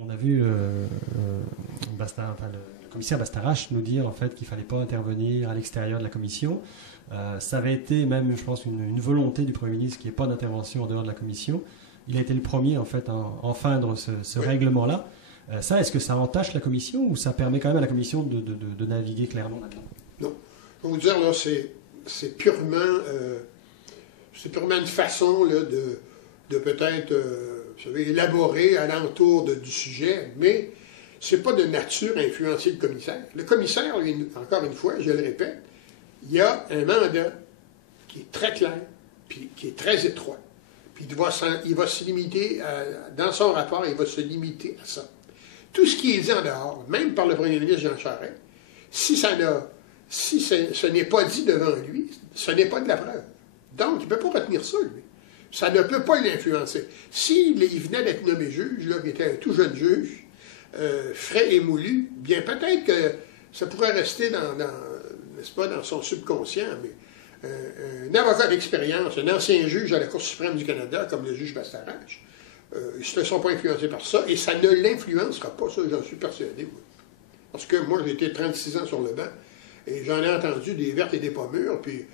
On a vu le commissaire Bastarache nous dire en fait qu'il ne fallait pas intervenir à l'extérieur de la commission. Ça avait été même, je pense, une volonté du Premier ministre qu'il n'y ait pas d'intervention en dehors de la commission. Il a été le premier en fait à enfreindre ce règlement-là. Ça, est-ce que ça entache la commission ou ça permet quand même à la commission de naviguer clairement là-dedans? Non. Je vais vous dire, là, c'est purement une façon là, de peut-être vous savez, élaborer alentour du sujet, mais c'est pas de nature à influencer le commissaire. Le commissaire, lui, encore une fois, je le répète, il a un mandat qui est très clair, puis qui est très étroit. Puis il va se limiter, dans son rapport, il va se limiter à ça. Tout ce qui est dit en dehors, même par le premier ministre Jean Charest, si ce n'est pas dit devant lui, ce n'est pas de la preuve. Donc, il ne peut pas retenir ça, lui. Ça ne peut pas l'influencer. S'il venait d'être nommé juge, là, qui était un tout jeune juge, frais et moulu, bien peut-être que ça pourrait rester n'est-ce pas, dans son subconscient, mais un avocat d'expérience, un ancien juge à la Cour suprême du Canada, comme le juge Bastarache, ils ne sont pas influencés par ça, et ça ne l'influencera pas, ça, j'en suis persuadé. Moi. Parce que moi, j'ai été 36 ans sur le banc, et j'en ai entendu des vertes et des pas mûres, puis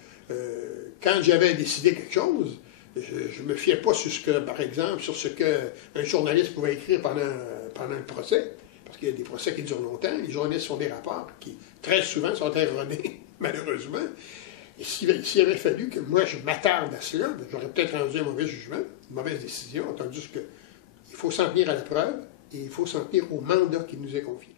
quand j'avais décidé quelque chose, je ne me fiais pas sur ce que, par exemple, sur ce qu'un journaliste pouvait écrire pendant le procès, parce qu'il y a des procès qui durent longtemps, les journalistes font des rapports qui, très souvent, sont erronés, malheureusement. Et s'il avait fallu que moi, je m'attarde à cela, j'aurais peut-être rendu un mauvais jugement, une mauvaise décision, tandis qu'il faut s'en tenir à la preuve, et il faut s'en tenir au mandat qui nous est confié.